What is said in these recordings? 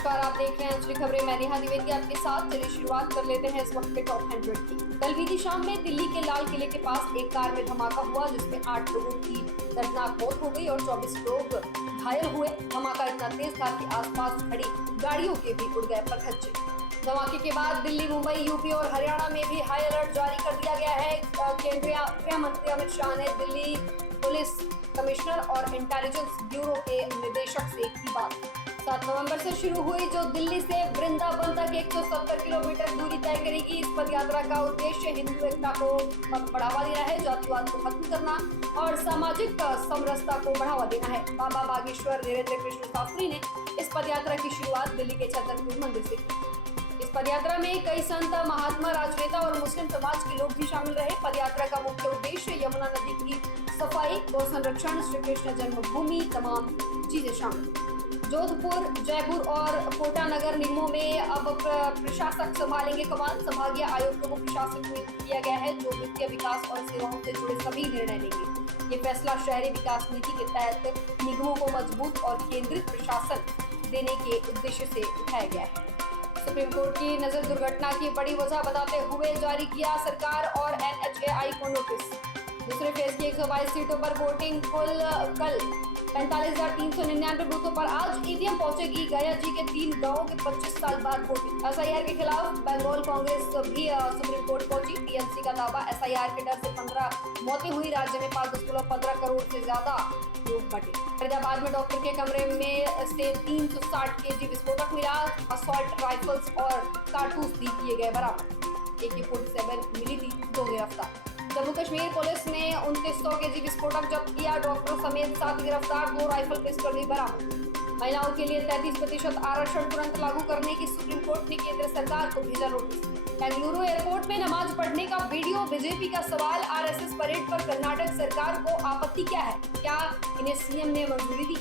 नमस्कार, आप देख रहे हैं अंजलि खबरें। मैं नेहा द्विवेदी आपके साथ। चलिए शुरुआत कर लेते हैं इस वक्त के टॉप 100 की। कल बीती शाम में दिल्ली के लाल किले के पास एक कार में धमाका हुआ, जिसमें 8 लोगों की दर्दनाक मौत हो गई और 24 लोग घायल हुए। धमाका इतना तेज था कि आसपास खड़ी गाड़ियों के भी उड़ गए परखच्चे। धमाके के बाद दिल्ली, मुंबई, यूपी और हरियाणा में भी हाई अलर्ट जारी कर दिया गया है। केंद्रीय गृह मंत्री अमित शाह ने दिल्ली पुलिस कमिश्नर और इंटेलिजेंस ब्यूरो के निदेशक से की बात। 7 नवंबर से शुरू हुई जो दिल्ली से वृंदावन तक 170 किलोमीटर दूरी तय करेगी। इस पद यात्रा का उद्देश्य हिंदू एकता को बढ़ावा देना है, जातिवाद को खत्म करना और सामाजिक समरसता को बढ़ावा देना है। बाबा बागेश्वर धीरेन्द्र कृष्ण शास्त्री ने इस पद यात्रा की शुरुआत दिल्ली के छतरपुर मंदिर से की। इस पदयात्रा में कई संत, महात्मा, राजनेता और मुस्लिम समाज के लोग भी शामिल रहे। पदयात्रा का मुख्य उद्देश्य यमुना नदी की सफाई, गौ संरक्षण, श्री कृष्ण जन्मभूमि, तमाम चीजें शामिल। जोधपुर, जयपुर और कोटा नगर निगमों में अब प्रशासक संभालेंगे कमान। संभागीय आयुक्त को प्रशासक नियुक्त किया गया है, जो वित्तीय विकास और सेवाओं से जुड़े सभी निर्णय लेंगे। ये फैसला शहरी विकास नीति के तहत निगमों को मजबूत और केंद्रित प्रशासन देने के उद्देश्य से उठाया गया है। सुप्रीम कोर्ट की नजर दुर्घटना की बड़ी वजह बताते हुए जारी किया सरकार और NHAI को नोटिस। दूसरे फेज की 122 सीटों पर वोटिंग कल 45,399 बूथों पर आज ईवीएम पहुंचेगी। गया जी के 3 गांवों के 25 साल बाद वोटिंग। SIR के खिलाफ बंगाल कांग्रेस भी सुप्रीम कोर्ट पहुंची। TMC का दावा, SIR के डर से 15 मौतें हुई। राज्य में 5.15 करोड़ से ज्यादा लोग बटे। फरीदाबाद में डॉक्टर के कमरे में से 360 kg विस्फोटक मिला। असॉल्ट राइफल्स और कारतूस भी किए गए बरामद। AK-47 मिली थी, 2 गिरफ्तार। जम्मू कश्मीर पुलिस ने 2900 kg विस्फोटक जब्त किया। डॉक्टर समेत 7 गिरफ्तार, 2 राइफल पिस्टल भी बरामद। महिलाओं के लिए 33% आरक्षण तुरंत लागू करने की सुप्रीम कोर्ट ने केंद्र सरकार को भेजा नोटिस। बेंगलुरु एयरपोर्ट में नमाज पढ़ने का वीडियो, बीजेपी का सवाल। RSS परेड पर कर्नाटक सरकार को आपत्ति क्या है? क्या इन्हें सीएम ने मंजूरी दी?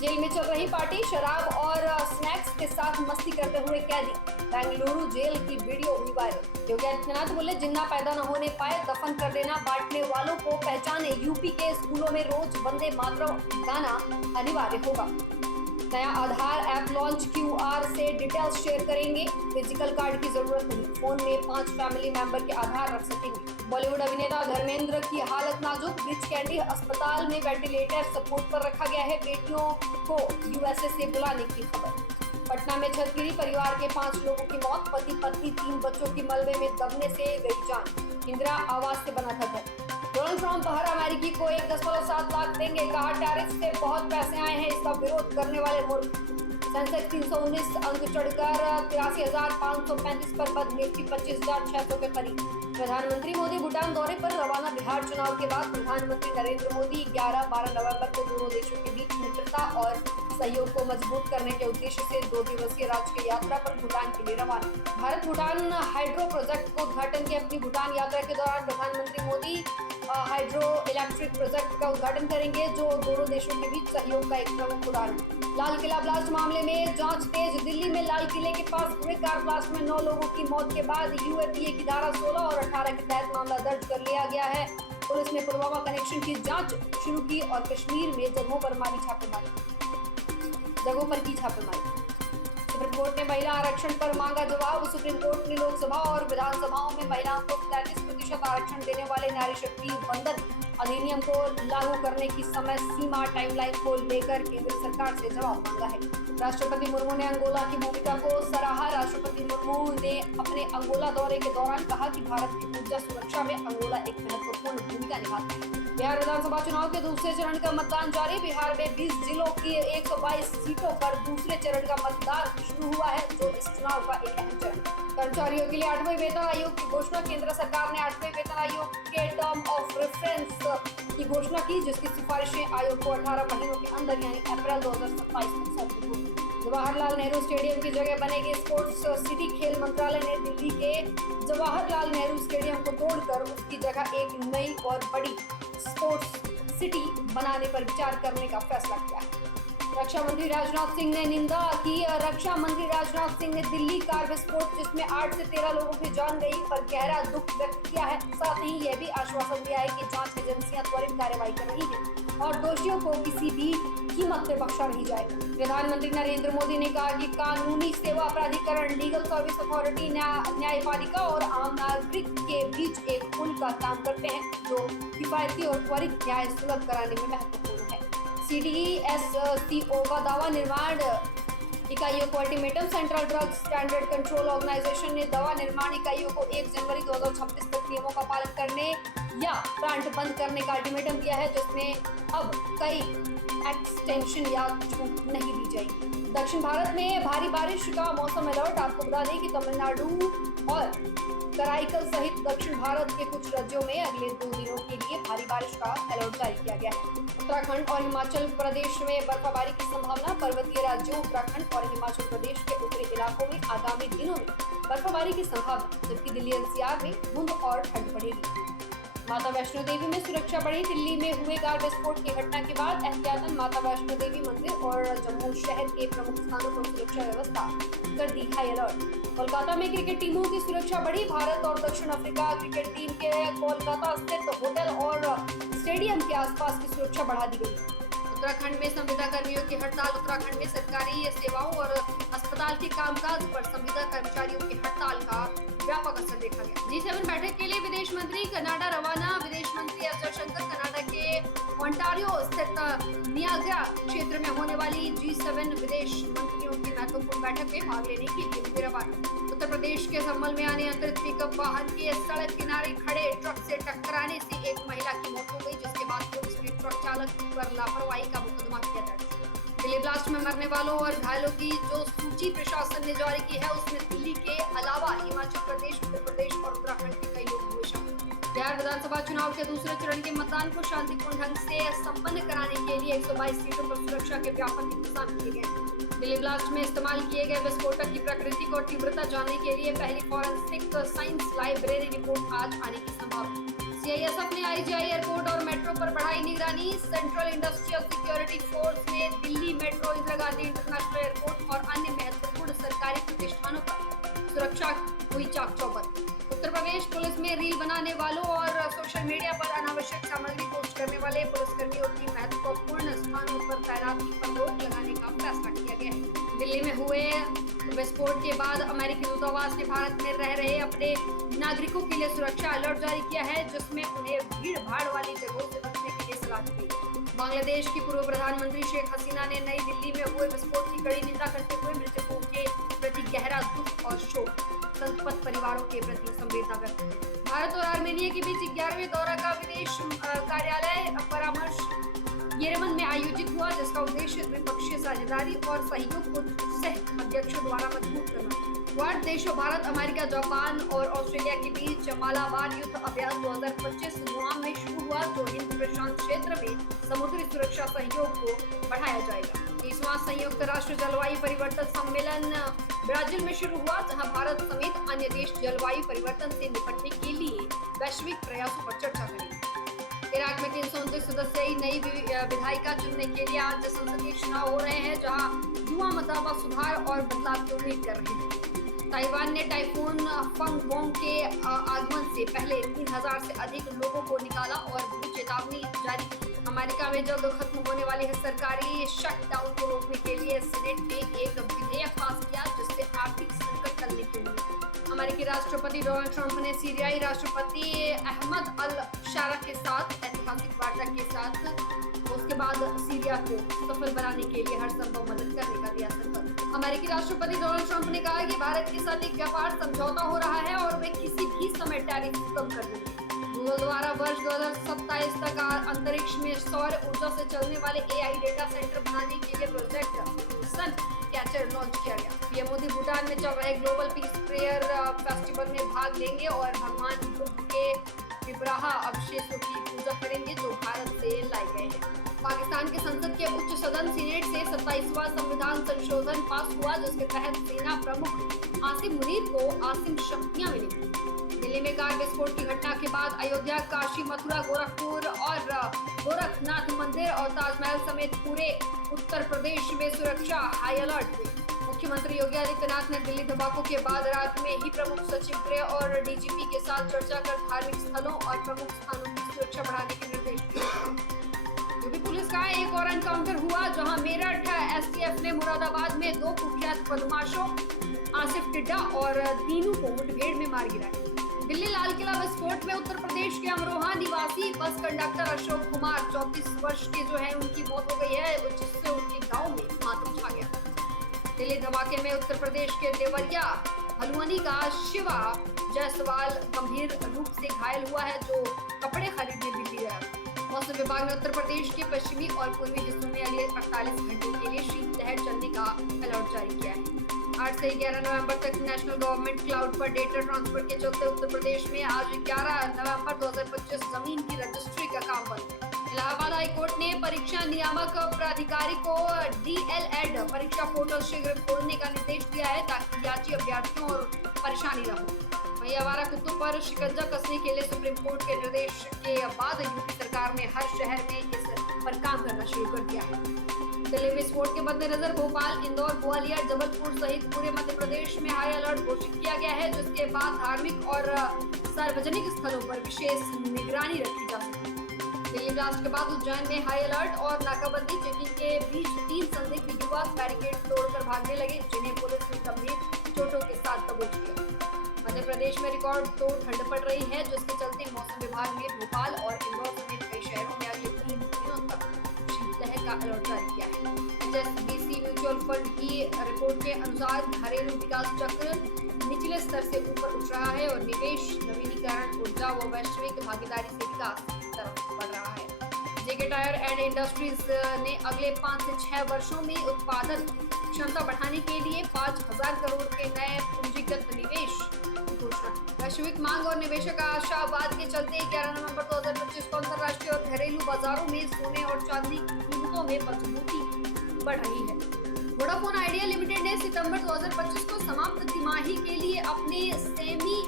जेल में चल रही पार्टी, शराब और स्नैक्स के साथ मस्ती करते हुए कैदी। बेंगलुरु जेल की वीडियो हुई वायरल। योगी आदित्यनाथ बोले, जिन्ना पैदा न होने पाए दफन कर देना, बांटने वालों को पहचाने। यूपी के स्कूलों में रोज वंदे मातरम गाना अनिवार्य होगा। नया आधार ऐप लॉन्च, QR से डिटेल्स शेयर करेंगे। फिजिकल कार्ड की जरूरत नहीं, फोन में 5 फैमिली मेंबर के आधार रख सकेंगे। बॉलीवुड अभिनेता धर्मेंद्र की हालत नाजुक। ब्रिच कैंडी अस्पताल में वेंटिलेटर सपोर्ट पर रखा गया है। बेटियों को USA से बुलाने की खबर। पटना में छत गिरी, परिवार के 5 लोगों की मौत। पति पत्नी 3 बच्चों की मलबे में दबने से गई जान। इंदिरा आवास से बना था घर। डोनाल्ड ट्रंप हर अमेरिकी को 1.7 लाख देंगे। कहा, टैरिफ से बहुत पैसे आए हैं, इसका विरोध करने वाले मूर्ख। सेंसेक्स 319 अंक चढ़कर 83,535 पर बंद। निफ्टी 25,600 के करीब। प्रधानमंत्री मोदी भूटान दौरे पर रवाना। बिहार चुनाव के बाद प्रधानमंत्री नरेंद्र मोदी 11-12 नवंबर को दोनों देशों के बीच मित्रता और सहयोग को मजबूत करने के उद्देश्य से 2 दिवसीय राजकीय यात्रा पर भूटान के लिए रवाना। भारत भूटान हाइड्रो प्रोजेक्ट को उद्घाटन की अपनी भूटान यात्रा के दौरान प्रधानमंत्री मोदी हाइड्रो इलेक्ट्रिक प्रोजेक्ट का उद्घाटन करेंगे, जो दोनों देशों के बीच सहयोग का एक प्रमुख उदाहरण। लाल किला ब्लास्ट मामले में जांच तेज। दिल्ली में लाल किले के पास हुए कार ब्लास्ट में 9 लोगों की मौत के बाद UAPA की धारा 16 और 18 के तहत मामला दर्ज कर लिया गया है। पुलिस ने पुलवामा कनेक्शन की जांच शुरू की और कश्मीर में जगहों पर की छापेमारी। सुप्रीम कोर्ट ने महिला आरक्षण पर मांगा जवाब। सुप्रीम कोर्ट ने लोकसभा और विधानसभाओं में महिलाओं को 33% आरक्षण देने वाले नारी शक्ति वंदन अधिनियम को लागू करने की समय सीमा टाइमलाइन को लेकर केंद्र सरकार से जवाब मांगा है। राष्ट्रपति मुर्मू ने अंगोला की भूमिका को सराहा। राष्ट्रपति मुर्मू ने अपने अंगोला दौरे के दौरान कहा कि भारत की ऊर्जा सुरक्षा में अंगोला एक महत्वपूर्ण भूमिका निभाता है। बिहार विधानसभा चुनाव के दूसरे चरण का मतदान जारी। बिहार में 20 जिलों की 122 सीटों पर दूसरे चरण का मतदान शुरू हुआ है, जो इस चुनाव का एक अहम चरण है। कर्मचारियों के लिए 8वें वेतन आयोग की घोषणा। केंद्र सरकार ने 8वें वेतन आयोग के टर्म ऑफ रेफरेंस की घोषणा की, जिसकी सिफारिशें आयोग को 18 महीनों के अंदर यानी अप्रैल 2027 तक सौंपनी होगी। जवाहरलाल नेहरू स्टेडियम की जगह बनेगी स्पोर्ट्स सिटी। खेल मंत्रालय ने दिल्ली के जवाहरलाल नेहरू स्टेडियम को तोड़कर उसकी जगह एक नई और बड़ी स्पोर्ट्स सिटी बनाने पर विचार करने का फैसला किया है। रक्षा मंत्री राजनाथ सिंह ने निंदा की। रक्षा मंत्री राजनाथ सिंह ने दिल्ली कार विस्फोट, जिसमें 8 से 13 लोगों की जान गई, पर गहरा दुख व्यक्त किया है। साथ ही यह भी आश्वासन दिया है कि जांच एजेंसियां त्वरित कार्रवाई कर रही हैं और दोषियों को किसी भी कीमत पे बख्शा नहीं जाएगा। प्रधानमंत्री नरेंद्र मोदी ने कहा कि कानूनी सेवा प्राधिकरण, लीगल सर्विस अथॉरिटी, न्यायपालिका और आम नागरिक के बीच एक पुल का काम करते हैं जो किफायती और त्वरित न्याय सुलभ कराने में महत्वपूर्ण है। CDSCO का दावा, निर्माण इकाइयों को ultimatum. Central drug standard control organisation ने दवा निर्माण इकाइयों को 1 जनवरी 2026 तक नियमों का पालन करने या प्लांट बंद करने का अल्टीमेटम दिया है, जिसमें अब कई एक्सटेंशन या छूट नहीं दी जाएगी। दक्षिण भारत में भारी बारिश का मौसम अलर्ट। आपको बता दें कि तमिलनाडु और कराईकल सहित दक्षिण भारत के कुछ राज्यों में अगले 2 दिनों के लिए भारी बारिश का अलर्ट जारी किया गया है। उत्तराखंड और हिमाचल प्रदेश में बर्फबारी की संभावना। पर्वतीय राज्यों उत्तराखंड और हिमाचल प्रदेश के उत्तरी इलाकों में आगामी दिनों में बर्फबारी की संभावना, जबकि दिल्ली NCR में धुंध और ठंड बढ़ेगी। माता वैष्णो देवी में सुरक्षा बढ़ी। दिल्ली में हुए कार विस्फोट की घटना के बाद एहतियातन माता वैष्णो देवी मंदिर और जम्मू शहर के प्रमुख स्थानों पर सुरक्षा व्यवस्था कर दी हाई अलर्ट। कोलकाता में क्रिकेट टीमों की सुरक्षा बढ़ी। भारत और दक्षिण अफ्रीका क्रिकेट टीम के कोलकाता स्थित होटल और स्टेडियम के आसपास की सुरक्षा बढ़ा दी गई। उत्तराखंड में संविदा कर्मियों की हड़ताल। उत्तराखंड में सरकारी सेवाओं और अस्पताल के कामकाज पर संविदा कर्मचारियों की हड़ताल का व्यापक असर देखा गया। G7 बैठक के लिए विदेश मंत्री कनाडा रवाना। विदेश मंत्री एस जयशंकर कनाडा के ओंटारियो स्थित नियाग्रा क्षेत्र में होने वाली G7 विदेश मंत्रियों की महत्वपूर्ण बैठक में भाग लेने के लिए हुए रवाना। उत्तर प्रदेश के संभल में अनियंत्रित पिकअप वाहन के सड़क किनारे खड़े ट्रक से टकराने से एक महिला की मौत हो गई, जिसके बाद पुलिस ने ट्रक चालक पर लापरवाही का मुकदमा किया दर्ज। दिल्ली ब्लास्ट में मरने वालों और घायलों की जो सूची प्रशासन ने जारी की है, उसमें दिल्ली के अलावा हिमाचल प्रदेश, उत्तर प्रदेश और उत्तराखंड के कई लोग हुए शामिल। बिहार विधानसभा चुनाव के दूसरे चरण के मतदान को शांतिपूर्ण ढंग से संपन्न कराने के लिए 122 सीटों पर सुरक्षा के व्यापक इंतजाम किए गए। दिल्ली ब्लास्ट में इस्तेमाल किए गए विस्फोटक की प्रकृति और तीव्रता जानने के लिए पहली फॉरेंसिक साइंस लाइब्रेरी रिपोर्ट आज आने की संभावना। CISF ने IGI एयरपोर्ट और मेट्रो पर बढ़ाई निगरानी। सेंट्रल इंडस्ट्रियल सिक्योरिटी फोर्स ने Delhi metro, Indira Gandhi international airport और अन्य महत्वपूर्ण सरकारी प्रतिष्ठानों पर सुरक्षा हुई चाक चौबंद। उत्तर प्रदेश पुलिस में रील बनाने वालों और सोशल मीडिया पर अनावश्यक सामग्री पोस्ट करने वाले पुलिसकर्मियों की महत्वपूर्ण स्थानों पर तैनाती पर रोक लगाने का फैसला किया गया है। दिल्ली में हुए विस्फोट के बाद अमेरिकी दूतावास ने भारत में रह रहे अपने नागरिकों के लिए सुरक्षा अलर्ट जारी किया है, जिसमें उन्हें भीड़ भाड़ वाली जगहों से बचने के लिए सलाह दी गई। बांग्लादेश की पूर्व प्रधानमंत्री शेख हसीना ने नई दिल्ली में हुए विस्फोट की कड़ी निंदा करते हुए मृतकों के प्रति गहरा दुख और शोक, संतप्त परिवारों के प्रति संवेदना व्यक्त की। भारत और आर्मेनिया के बीच 11वें दौरा का विदेश कार्यालय परामर्श येरेवन में आयोजित हुआ, जिसका उद्देश्य द्विपक्षीय साझेदारी और सहयोग को सह अध्यक्षों द्वारा मजबूत करना। क्वाड देशों भारत, अमेरिका, जापान और ऑस्ट्रेलिया के बीच मालाबार युद्ध अभ्यास 2025 गुआम में शुरू हुआ, जो हिंद प्रशांत क्षेत्र में समुद्री सुरक्षा सहयोग को बढ़ाया जाएगा। 30वां संयुक्त राष्ट्र जलवायु परिवर्तन सम्मेलन ब्राजील में शुरू हुआ, जहां भारत समेत अन्य देश जलवायु परिवर्तन से निपटने के लिए वैश्विक प्रयासों पर चर्चा करेंगे। इराक में 329 सदस्यीय नई विधायिका चुनने के लिए आज संसदीय चुनाव हो रहे हैं, जहां युवा मतदाता सुधार और बदलाव की उम्मीद कर रहे हैं। ताइवान ने टाइफून फंगबोंग के आगमन से पहले 3000 से अधिक लोगों को निकाला और चेतावनी जारी की। अमेरिका में जल्द खत्म होने वाली है सरकारी शटडाउन को रोकने के लिए सेनेट ने एक विधेयक पास किया, जिससे आर्थिक संकट टलने की उम्मीद। अमेरिकी राष्ट्रपति डोनाल्ड ट्रंप ने सीरियाई राष्ट्रपति अहमद अल शारा के साथ ऐतिहासिक वार्ता के साथ उसके बाद सीरिया को सफल बनाने के लिए हर संभव मदद करने का दिया संकल्प। अमेरिकी राष्ट्रपति डोनाल्ड ट्रंप ने कहा कि भारत के साथ एक व्यापार समझौता हो रहा है और वे किसी भी समय टैरिफ कम कर देंगे। गूगल द्वारा वर्ष 2027 तक अंतरिक्ष में सौर ऊर्जा से चलने वाले AI डेटा सेंटर बनाने के लिए प्रोजेक्ट सन कैचर लॉन्च किया गया। पीएम मोदी भूटान में चल रहे ग्लोबल पीस प्रेयर फेस्टिवल में भाग लेंगे और भगवान बुद्ध के विग्रह अवशेषों की पूजा करेंगे, जो भारत से लाए गए हैं। पाकिस्तान के संसद के उच्च सदन सीनेट से 27वां संविधान संशोधन पास हुआ, जिसके तहत सेना प्रमुख आसिम मुनीर को आसिम शक्तियां मिली। दिल्ली में कार विस्फोट की घटना के बाद अयोध्या, काशी, मथुरा, गोरखपुर और गोरखनाथ मंदिर और ताजमहल समेत पूरे उत्तर प्रदेश में सुरक्षा हाई अलर्ट हुई। मुख्यमंत्री योगी आदित्यनाथ ने दिल्ली धमाकों के बाद रात में ही प्रमुख सचिव गृह और DGP के साथ चर्चा कर धार्मिक स्थलों और प्रमुख स्थानों की सुरक्षा बढ़ाने के निर्देश दिए। यूपी पुलिस का एक और एनकाउंटर हुआ, जहां मेरठ एसटीएफ ने मुरादाबाद में 2 कुख्यात बदमाशों आसिफ टिड्डा और दीनू को मुठभेड़ में मार गिराया। दिल्ली लाल किला विस्फोट में उत्तर प्रदेश के अमरोहा निवासी बस कंडक्टर अशोक कुमार 34 वर्ष के उनकी मौत हो गई है, जिससे उनके गांव में मातम छा गया। दिल्ली धमाके में उत्तर प्रदेश के देवरिया हलुआनी का शिवा जायसवाल गंभीर रूप से घायल हुआ है, जो कपड़े खरीदने दिल्ली गया। मौसम विभाग ने उत्तर प्रदेश के पश्चिमी और पूर्वी हिस्सों में अगले 48 घंटों के लिए शीतलहर चलने का अलर्ट जारी किया है। 8 से 11 नवंबर तक नेशनल गवर्नमेंट क्लाउड पर डेटा ट्रांसफर के चलते उत्तर प्रदेश में आज 11 नवंबर 2025 जमीन की रजिस्ट्री का काम बंद है। इलाहाबाद हाईकोर्ट ने परीक्षा नियामक प्राधिकारी को DLED परीक्षा पोर्टल शीघ्र खोलने का निर्देश दिया है, ताकि याची अभ्यर्थियों और परेशानी न हो। वहीं आवारा कुत्तों पर शिकंजा कसने के लिए सुप्रीम कोर्ट के निर्देश के बाद यूपी सरकार ने हर शहर में इस पर काम करना शुरू कर दिया है। दिल्ली विस्फोट के मद्देनजर भोपाल, इंदौर, ग्वालियर, जबलपुर सहित पूरे मध्य प्रदेश में हाई अलर्ट घोषित किया गया है, जिसके बाद धार्मिक और सार्वजनिक स्थलों पर विशेष निगरानी रखी जा सकती है। दिल्ली ब्लास्ट के बाद उज्जैन में हाई अलर्ट और नाकाबंदी चेकिंग के बीच 3 संदिग्ध युवा बैरिकेड तोड़कर भागने लगे, जिन्हें पुलिस ने गंभीर चोटों के साथ दबोच लिया। मध्य प्रदेश में रिकॉर्ड तोड़ ठंड पड़ रही है, जिसके चलते मौसम विभाग ने भोपाल और इंदौर समेत कई शहरों में अगले 3 दिनों तक शीतलहर का अलर्ट जारी किया है। HSBC म्यूचुअल फंड की रिपोर्ट के अनुसार घरेलू विकास चक्र निचले स्तर से ऊपर उठ रहा है और निवेश, नवीनीकरण, ऊर्जा व वैश्विक भागीदारी से विकास की तरफ बढ़ रहा है। जेके टायर एंड इंडस्ट्रीज ने अगले 5 से 6 वर्षों में उत्पादन क्षमता बढ़ाने के लिए 5,000 करोड़ के नए पूंजीगत निवेश घोषणा। वैश्विक मांग और निवेशक आशावाद के चलते 11 नवंबर 2025 को अंतर्राष्ट्रीय और घरेलू बाजारों में सोने और चांदी की कीमतों में मजबूती बढ़ रही है। वोडाफोन आइडिया लिमिटेड ने सितंबर 2025 को समाप्त तिमाही के लिए अपने सेमी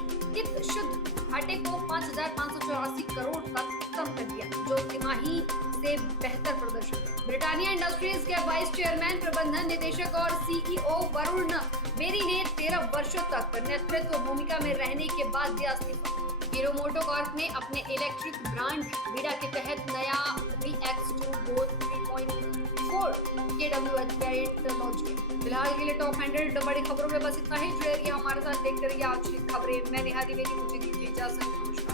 शुद्ध घाटे को 5,584 करोड़ तक कम कर दिया, जो तिमाही से बेहतर प्रदर्शन है। ब्रिटानिया इंडस्ट्रीज के वाइस चेयरमैन, प्रबंधन निदेशक और CEO वरुण बेरी ने 13 वर्षों तक नेतृत्व भूमिका में रहने के बाद दिया इस्तीफा। हीरो मोटोकॉर्प ने अपने इलेक्ट्रिक ब्रांड वीडा के तहत नया VX2 Go 3.4 kWh variant launch किया। फिलहाल के लिए टॉप 100 बड़ी खबरों में बस इतना ही। जुड़े रहिए हमारे साथ, देखते रहिए आज की खबरें। मैं नेहा द्विवेदी, मुझे दीजिए इजाजत।